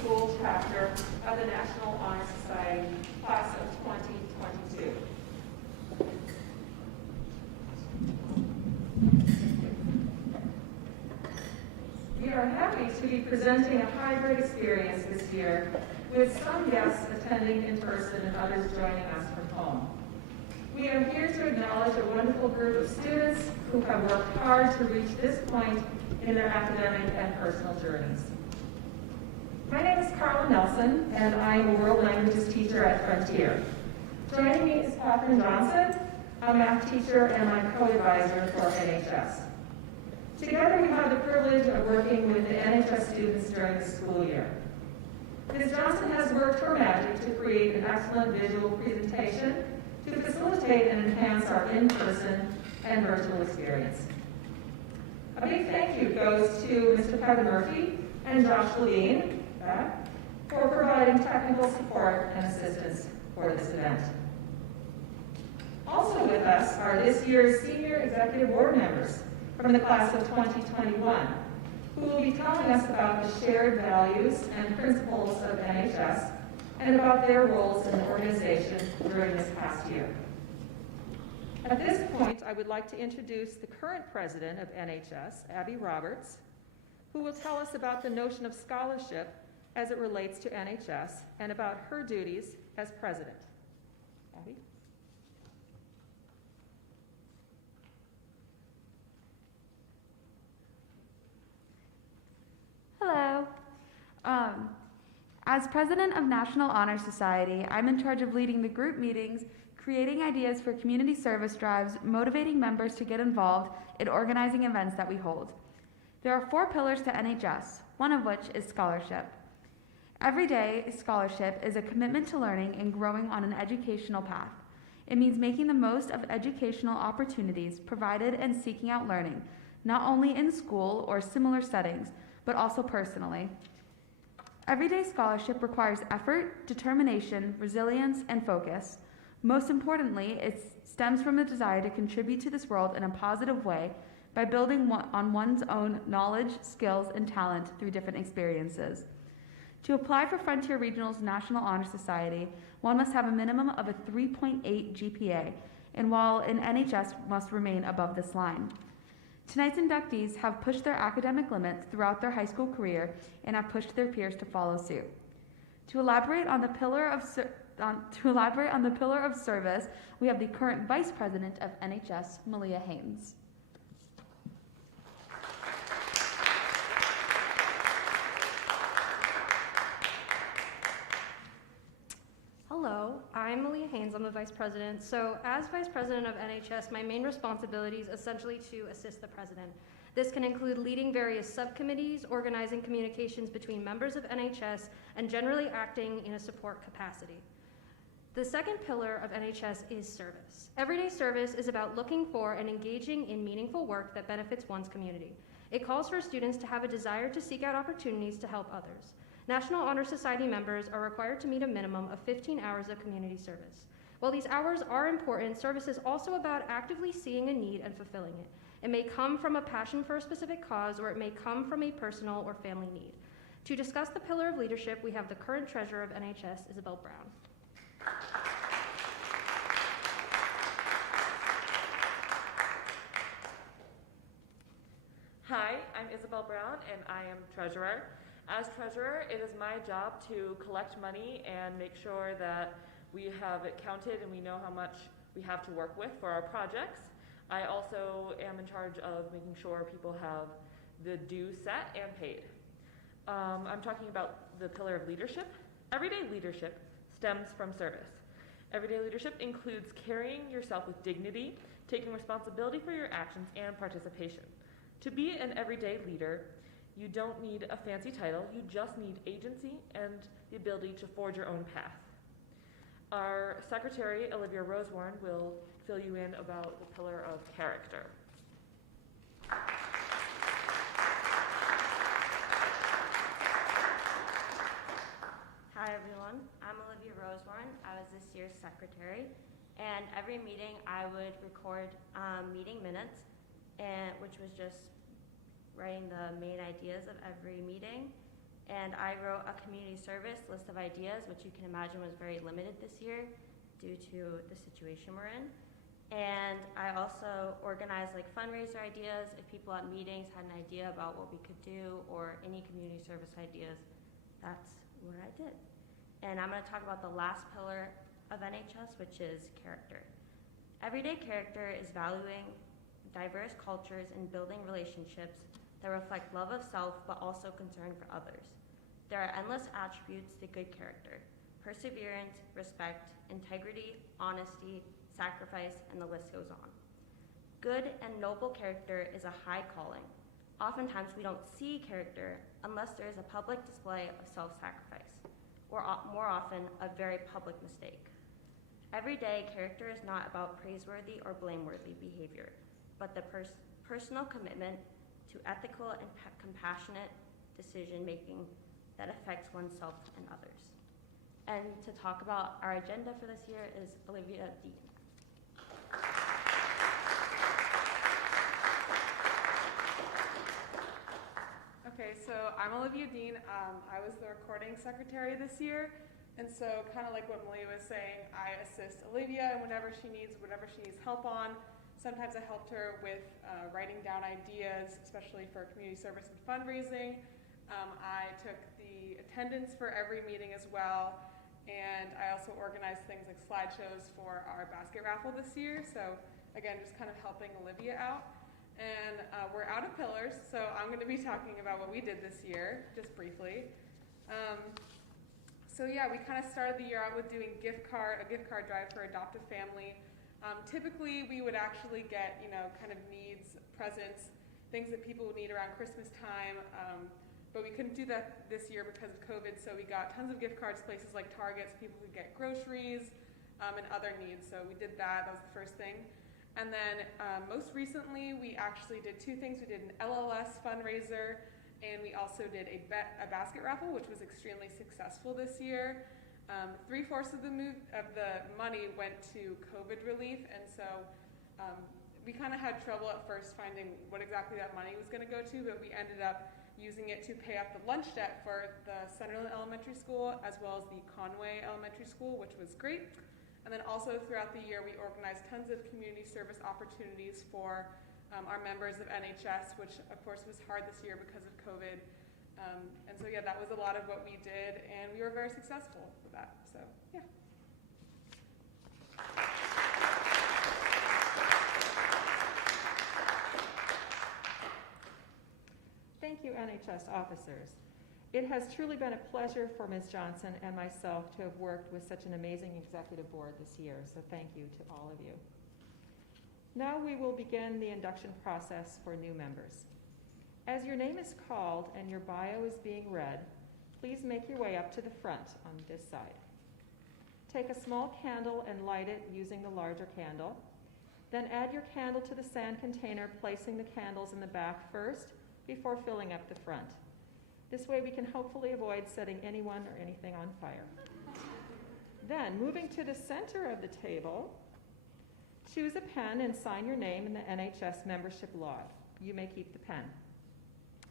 School chapter of the National Honor Society, class of 2022. We are happy to be presenting a hybrid experience this year, with some guests attending in person and others joining us from home. We are here to acknowledge a wonderful group of students who have worked hard to reach this point in their academic and personal journeys. My name is Carla Nelson, and I am a world languages teacher at Frontier. Joining me is Catherine Johnson, a math teacher and my co-advisor for NHS. Together we have the privilege of working with the NHS students during the school year. Ms. Johnson has worked her magic to create an excellent visual presentation to facilitate and enhance our in-person and virtual experience. A big thank you goes to Mr. Kevin Murphy and Josh Levine for providing technical support and assistance for this event. Also with us are this year's senior executive board members from the class of 2021, who will be telling us about the shared values and principles of NHS and about their roles in the organization during this past year. At this point, I would like to introduce the current president of NHS, Abby Roberts, who will tell us about the notion of scholarship as it relates to NHS and about her duties as president. Abby? Hello. As president of National Honor Society, I'm in charge of leading the group meetings, creating ideas for community service drives, motivating members to get involved in organizing events that we hold. There are 4 pillars to NHS, one of which is scholarship. Everyday scholarship is a commitment to learning and growing on an educational path. It means making the most of educational opportunities provided and seeking out learning, not only in school or similar settings, but also personally. Everyday scholarship requires effort, determination, resilience, and focus. Most importantly, it stems from a desire to contribute to this world in a positive way by building on one's own knowledge, skills, and talent through different experiences. To apply for Frontier Regional's National Honor Society, one must have a minimum of a 3.8 GPA, and while in NHS must remain above this line. Tonight's inductees have pushed their academic limits throughout their high school career and have pushed their peers to follow suit. To elaborate on the pillar of service, we have the current Vice President of NHS, Mae Hewitt. Hello, I'm Mae Hewitt. I'm the Vice President. So as Vice President of NHS, my main responsibility is essentially to assist the President. This can include leading various subcommittees, organizing communications between members of NHS, and generally acting in a support capacity. The second pillar of NHS is service. Everyday service is about looking for and engaging in meaningful work that benefits one's community. It calls for students to have a desire to seek out opportunities to help others. National Honor Society members are required to meet a minimum of 15 hours of community service. While these hours are important, service is also about actively seeing a need and fulfilling it. It may come from a passion for a specific cause, or it may come from a personal or family need. To discuss the pillar of leadership, we have the current treasurer of NHS, Isabel Brown. Hi, I'm Isabel Brown, and I am treasurer. As treasurer, it is my job to collect money and make sure that we have it counted and we know how much we have to work with for our projects. I also am in charge of making sure people have the dues set and paid. I'm talking about the pillar of leadership. Everyday leadership stems from service. Everyday leadership includes carrying yourself with dignity, taking responsibility for your actions, and participation. To be an everyday leader, you don't need a fancy title, you just need agency and the ability to forge your own path. Our secretary, Olivia Rosewarne, will fill you in about the pillar of character. Hi everyone, I'm Olivia Rosewarne. I was this year's secretary, and every meeting I would record meeting minutes, which was just writing the main ideas of every meeting, and I wrote a community service list of ideas, which you can imagine was very limited this year due to the situation we're in. And I also organized like fundraiser ideas. If people at meetings had an idea about what we could do or any community service ideas, that's what I did. And I'm going to talk about the last pillar of NHS, which is character. Everyday character is valuing diverse cultures and building relationships that reflect love of self but also concern for others. There are endless attributes to good character: perseverance, respect, integrity, honesty, sacrifice, and the list goes on. Good and noble character is a high calling. Oftentimes we don't see character unless there is a public display of self-sacrifice, or more often, a very public mistake. Every day, character is not about praiseworthy or blameworthy behavior, but the personal commitment to ethical and compassionate decision-making that affects oneself and others. And to talk about our agenda for this year is Olivia Dean. Okay, so I'm Olivia Dean. I was the recording secretary this year, and so kind of like what Malia was saying, I assist Olivia in whatever she needs help on. Sometimes I helped her with writing down ideas, especially for community service and fundraising. I took the attendance for every meeting as well, and I also organized things like slideshows for our basket raffle this year. So again, just kind of helping Olivia out. And we're out of pillars, so I'm going to be talking about what we did this year, just briefly. So yeah, we kind of started the year out with doing a gift card drive for Adopt a Family. Typically, we would actually get, kind of needs, presents, things that people would need around Christmas time, but we couldn't do that this year because of COVID, so we got tons of gift cards, places like Target, so people could get groceries and other needs, so we did that. That was the first thing. And then most recently, we actually did two things. We did an LLS fundraiser, and we also did a basket raffle, which was extremely successful this year. 3/4 of the money went to COVID relief, and so we kind of had trouble at first finding what exactly that money was going to go to, but we ended up using it to pay off the lunch debt for the Sunderland Elementary School as well as the Conway Elementary School, which was great. And then also throughout the year, we organized tons of community service opportunities for our members of NHS, which of course was hard this year because of COVID. And so yeah, that was a lot of what we did, and we were very successful with that, so yeah. Thank you, NHS officers. It has truly been a pleasure for Ms. Johnson and myself to have worked with such an amazing executive board this year, so thank you to all of you. Now we will begin the induction process for new members. As your name is called and your bio is being read, please make your way up to the front on this side. Take a small candle and light it using the larger candle. Then add your candle to the sand container, placing the candles in the back first before filling up the front. This way we can hopefully avoid setting anyone or anything on fire. Then, moving to the center of the table, choose a pen and sign your name in the NHS membership log. You may keep the pen.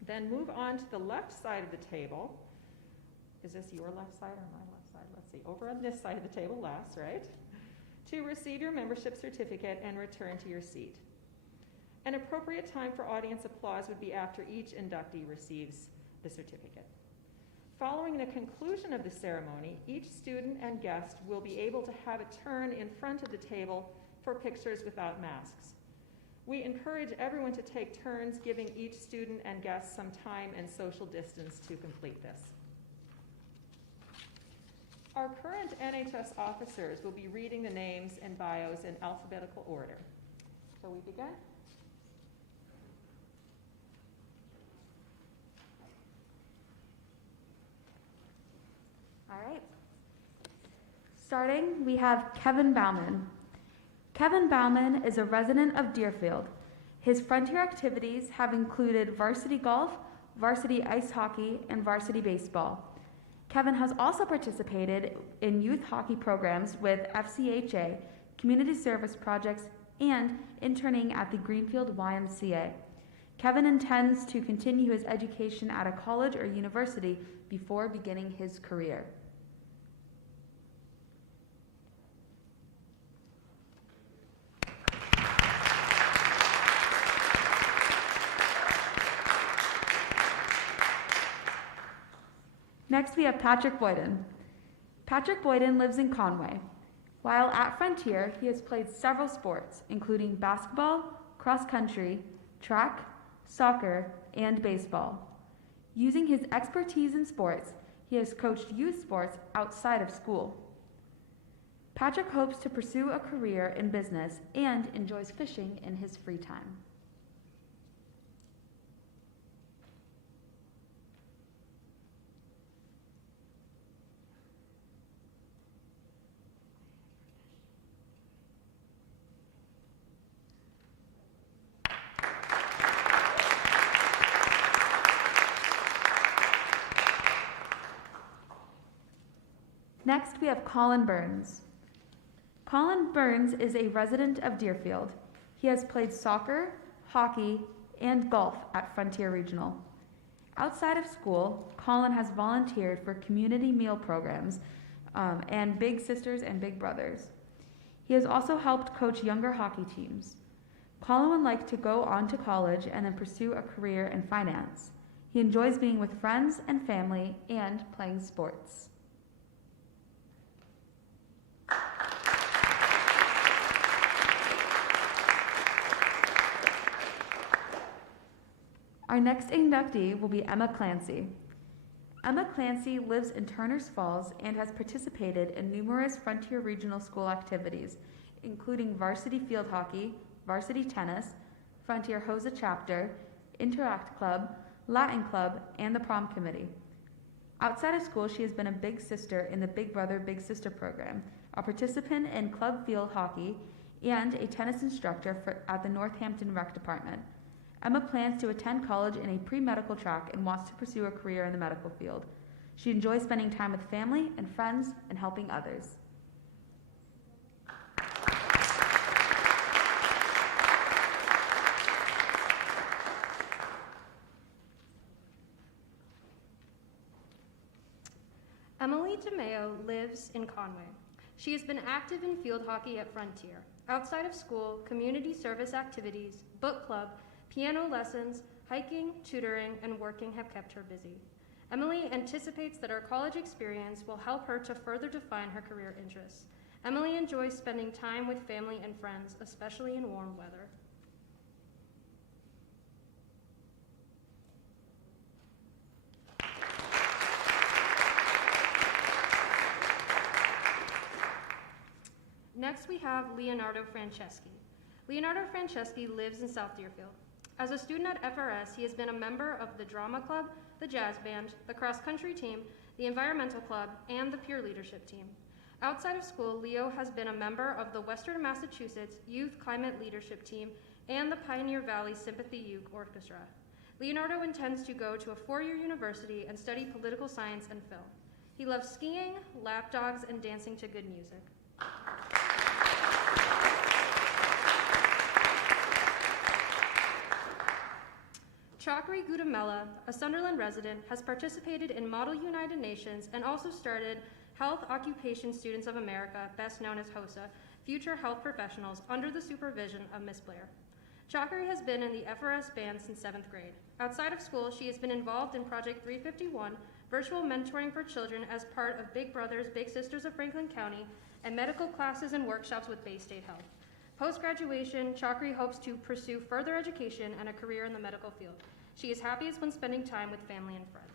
Then move on to the left side of the table. Is this your left side or my left side? Let's see, over on this side of the table last, right? To receive your membership certificate and return to your seat. An appropriate time for audience applause would be after each inductee receives the certificate. Following the conclusion of the ceremony, each student and guest will be able to have a turn in front of the table for pictures without masks. We encourage everyone to take turns, giving each student and guest some time and social distance to complete this. Our current NHS officers will be reading the names and bios in alphabetical order. Shall we begin? All right. Starting, we have Kevin Bauman. Kevin Bauman is a resident of Deerfield. His frontier activities have included varsity golf, varsity ice hockey, and varsity baseball. Kevin has also participated in youth hockey programs with FCHA, community service projects, and interning at the Greenfield YMCA. Kevin intends to continue his education at a college or university before beginning his career. Next, we have Patrick Boyden. Patrick Boyden lives in Conway. While at Frontier, he has played several sports, including basketball, cross country, track, soccer, and baseball. Using his expertise in sports, he has coached youth sports outside of school. Patrick hopes to pursue a career in business and enjoys fishing in his free time. Next, we have Colin Burns. Colin Burns is a resident of Deerfield. He has played soccer, hockey, and golf at Frontier Regional. Outside of school, Colin has volunteered for community meal programs and Big Sisters and Big Brothers. He has also helped coach younger hockey teams. Colin would like to go on to college and then pursue a career in finance. He enjoys being with friends and family and playing sports. Our next inductee will be Emma Clancey. Emma Clancey lives in Turners Falls and has participated in numerous Frontier Regional School activities, including varsity field hockey, varsity tennis, Frontier HOSA chapter, Interact Club, Latin Club, and the prom committee. Outside of school, she has been a big sister in the Big Brother Big Sister program, a participant in club field hockey, and a tennis instructor at the Northampton Rec Department. Emma plans to attend college in a pre-medical track and wants to pursue a career in the medical field. She enjoys spending time with family and friends and helping others. Emily Demeo lives in Conway. She has been active in field hockey at Frontier. Outside of school, community service activities, book club, piano lessons, hiking, tutoring, and working have kept her busy. Emily anticipates that her college experience will help her to further define her career interests. Emily enjoys spending time with family and friends, especially in warm weather. Next, we have Leonardo Franceschi. Leonardo Franceschi lives in South Deerfield. As a student at FRS, he has been a member of the drama club, the jazz band, the cross-country team, the environmental club, and the peer leadership team. Outside of school, Leo has been a member of the Western Massachusetts Youth Climate Leadership Team and the Pioneer Valley Sympathy Youth Orchestra. Leonardo intends to go to a four-year university and study political science and film. He loves skiing, lap dogs, and dancing to good music. Chakri Gupta, a Sunderland resident, has participated in Model United Nations and also started Health Occupation Students of America, best known as HOSA, Future Health Professionals, under the supervision of Miss Blair. Chakri has been in the FRS band since 7th grade. Outside of school, she has been involved in Project 351, virtual mentoring for children as part of Big Brothers Big Sisters of Franklin County, and medical classes and workshops with Bay State Health. Post-graduation, Chakri hopes to pursue further education and a career in the medical field. She is happiest when spending time with family and friends.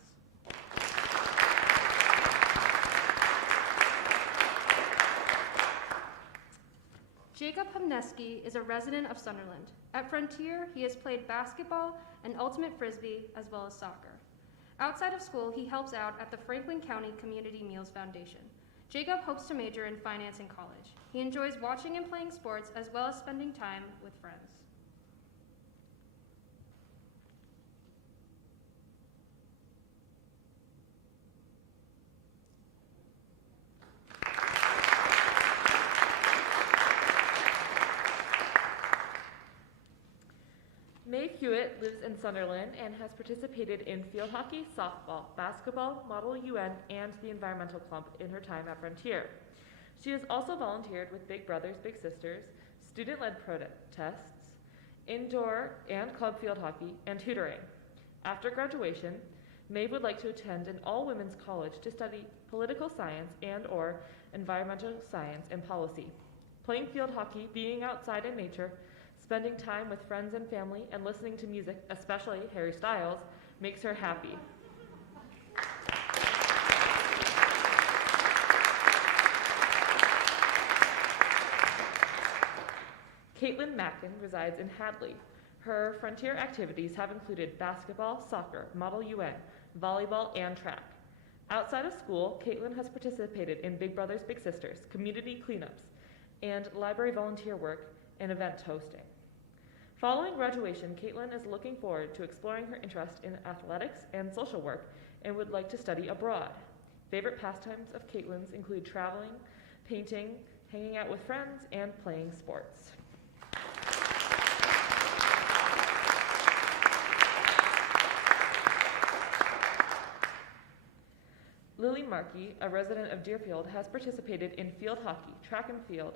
Jacob Humneski is a resident of Sunderland. At Frontier, he has played basketball and ultimate frisbee, as well as soccer. Outside of school, he helps out at the Franklin County Community Meals Foundation. Jacob hopes to major in finance in college. He enjoys watching and playing sports, as well as spending time with friends. Mae Hewitt lives in Sunderland and has participated in field hockey, softball, basketball, Model UN, and the Environmental Club in her time at Frontier. She has also volunteered with Big Brothers Big Sisters, student-led protests, indoor and club field hockey, and tutoring. After graduation, Mae would like to attend an all-women's college to study political science and/or environmental science and policy. Playing field hockey, being outside in nature, spending time with friends and family, and listening to music, especially Harry Styles, makes her happy. Caitlyn MacKin resides in Hadley. Her Frontier activities have included basketball, soccer, Model UN, volleyball, and track. Outside of school, Caitlyn has participated in Big Brothers Big Sisters, community cleanups, and library volunteer work and event hosting. Following graduation, Caitlyn is looking forward to exploring her interest in athletics and social work and would like to study abroad. Favorite pastimes of Caitlyn's include traveling, painting, hanging out with friends, and playing sports. Lily Markey, a resident of Deerfield, has participated in field hockey, track and field,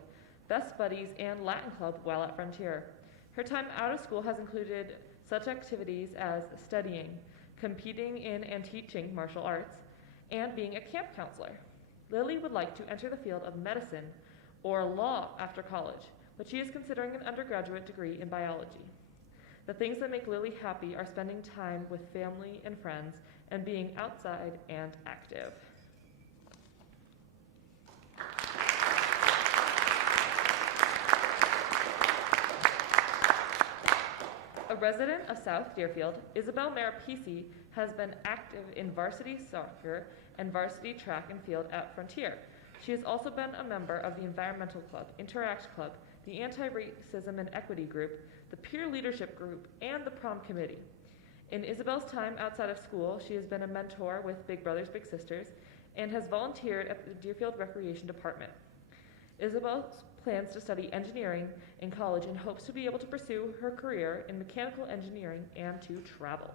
Best Buddies, and Latin Club while at Frontier. Her time out of school has included such activities as studying, competing in and teaching martial arts, and being a camp counselor. Lily would like to enter the field of medicine or law after college, but she is considering an undergraduate degree in biology. The things that make Lily happy are spending time with family and friends and being outside and active. A resident of South Deerfield, Isabel Mayor PC has been active in varsity soccer and varsity track and field at Frontier. She has also been a member of the Environmental Club, Interact Club, the Anti-Racism and Equity Group, the Peer Leadership Group, and the Prom Committee. In Isabel's time outside of school, she has been a mentor with Big Brothers Big Sisters and has volunteered at the Deerfield Recreation Department. Isabel plans to study engineering in college and hopes to be able to pursue her career in mechanical engineering and to travel.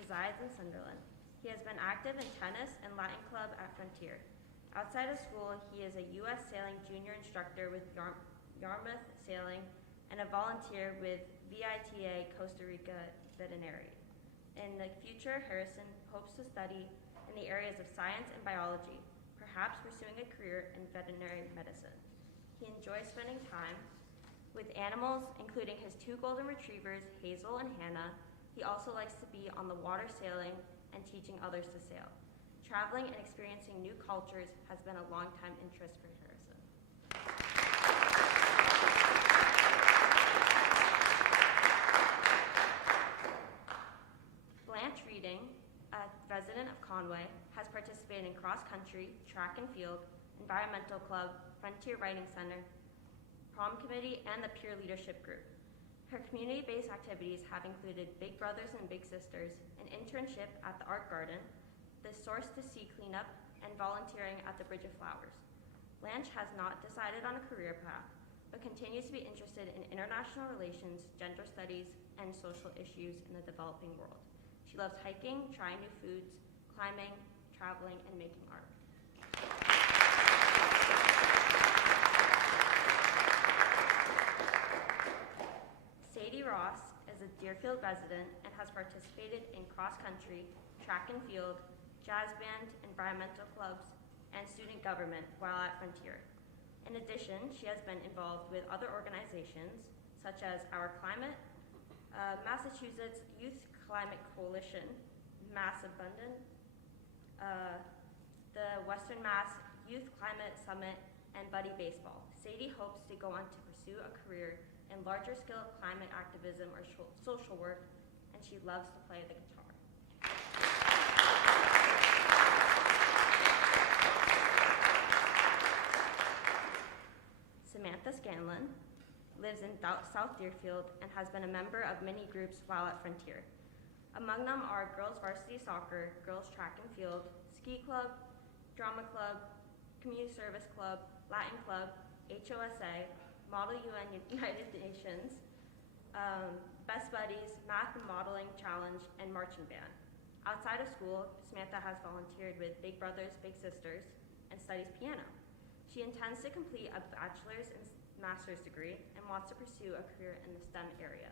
Resides in Sunderland. He has been active in tennis and Latin Club at Frontier. Outside of school, he is a U.S. sailing junior instructor with Yarmouth Sailing and a volunteer with VITA Costa Rica Veterinary. In the future, Harrison hopes to study in the areas of science and biology, perhaps pursuing a career in veterinary medicine. He enjoys spending time with animals, including his 2 golden retrievers, Hazel and Hannah. He also likes to be on the water sailing and teaching others to sail. Traveling and experiencing new cultures has been a long-time interest for Harrison. Blanche Reading, a resident of Conway, has participated in cross-country, track and field, Environmental Club, Frontier Writing Center, Prom Committee, and the Peer Leadership Group. Her community-based activities have included Big Brothers and Big Sisters, an internship at the Art Garden, the Source to Sea cleanup, and volunteering at the Bridge of Flowers. Blanche has not decided on a career path, but continues to be interested in international relations, gender studies, and social issues in the developing world. She loves hiking, trying new foods, climbing, traveling, and making art. Sadie Ross is a Deerfield resident and has participated in cross-country, track and field, jazz band, environmental clubs, and student government while at Frontier. In addition, she has been involved with other organizations such as Our Climate, Massachusetts Youth Climate Coalition, Mass Abundant, the Western Mass Youth Climate Summit, and Buddy Baseball. Sadie hopes to go on to pursue a career in larger scale climate activism or social work, and she loves to play the guitar. Samantha Scanlon lives in South Deerfield, and has been a member of many groups while at Frontier. Among them are girls varsity soccer, girls track and field, ski club, drama club, community service club, Latin club, HOSA, Model UN United Nations, Best Buddies, Math and Modeling Challenge, and marching band. Outside of school, Samantha has volunteered with Big Brothers Big Sisters and studies piano. She intends to complete a bachelor's and master's degree and wants to pursue a career in the STEM area.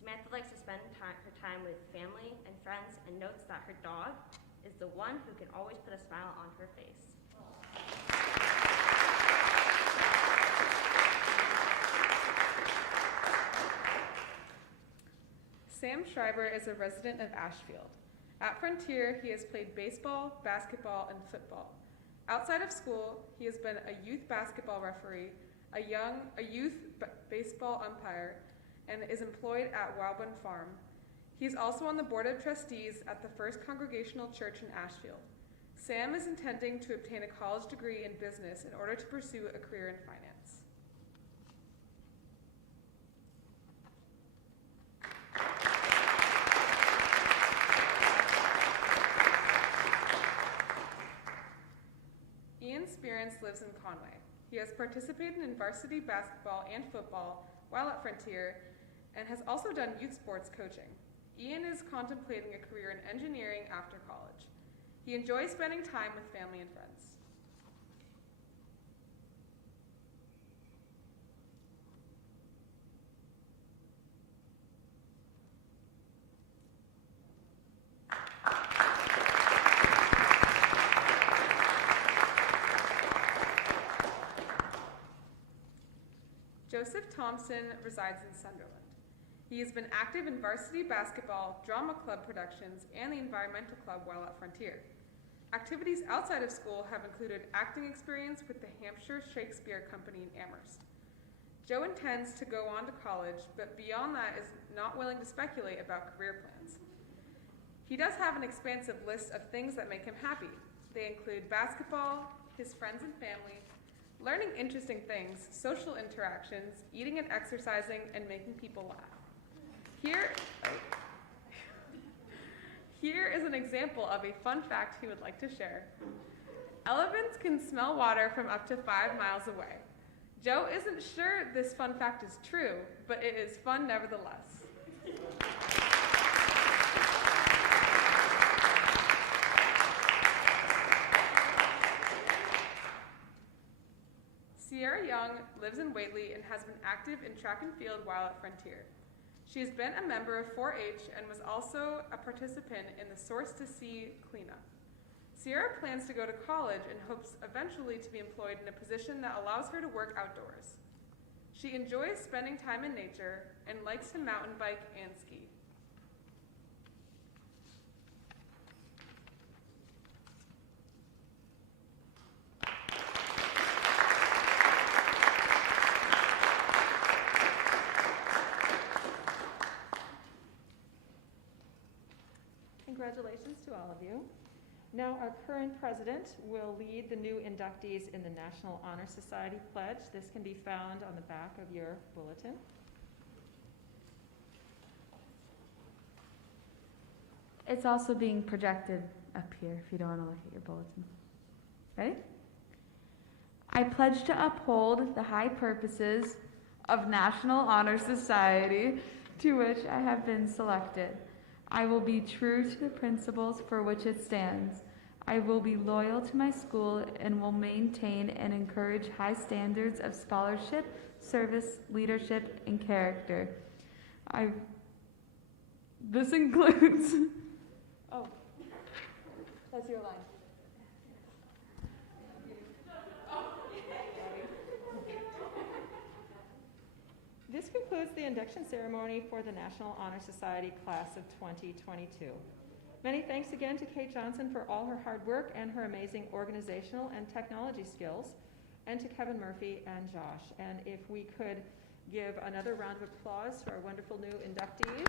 Samantha likes to spend her time with family and friends and notes that her dog is the one who can always put a smile on her face. Sam Schreiber is a resident of Ashfield. At Frontier, he has played baseball, basketball, and football. Outside of school, he has been a youth basketball referee, a youth baseball umpire, and is employed at Bauman Farm. He is also on the board of trustees at the First Congregational Church in Ashfield. Sam is intending to obtain a college degree in business in order to pursue a career in finance. Lives in Conway. He has participated in varsity basketball and football while at Frontier and has also done youth sports coaching. Ian is contemplating a career in engineering after college. He enjoys spending time with family and friends. Joseph Thompson resides in Sunderland. He has been active in varsity basketball, drama club productions, and the environmental club while at Frontier. Activities outside of school have included acting experience with the Hampshire Shakespeare Company in Amherst. Joe intends to go on to college, but beyond that is not willing to speculate about career plans. He does have an expansive list of things that make him happy. They include basketball, his friends and family, learning interesting things, social interactions, eating and exercising, and making people laugh. Here is an example of a fun fact he would like to share. Elephants can smell water from up to 5 miles away. Joe isn't sure this fun fact is true, but it is fun nevertheless. Sierra Young lives in Whately and has been active in track and field while at Frontier. She has been a member of 4-H and was also a participant in the Source to Sea cleanup. Sierra plans to go to college and hopes eventually to be employed in a position that allows her to work outdoors. She enjoys spending time in nature and likes to mountain bike and ski. Congratulations to all of you. Now our current president will lead the new inductees in the National Honor Society Pledge. This can be found on the back of your bulletin. It's also being projected up here if you don't want to look at your bulletin. Ready? I pledge to uphold the high purposes of National Honor Society to which I have been selected. I will be true to the principles for which it stands. I will be loyal to my school and will maintain and encourage high standards of scholarship, service, leadership, and character. This includes... Oh, that's your line. This concludes the induction ceremony for the National Honor Society class of 2022. Many thanks again to Kate Johnson for all her hard work and her amazing organizational and technology skills, and to Kevin Murphy and Josh. And if we could give another round of applause to our wonderful new inductees.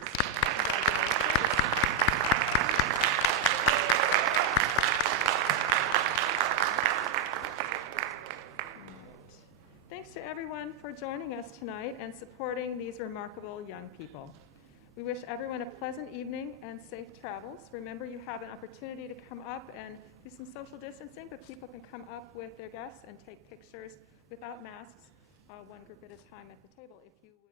Thanks to everyone for joining us tonight and supporting these remarkable young people. We wish everyone a pleasant evening and safe travels. Remember, you have an opportunity to come up and do some social distancing, but people can come up with their guests and take pictures without masks, one group at a time at the table if you would.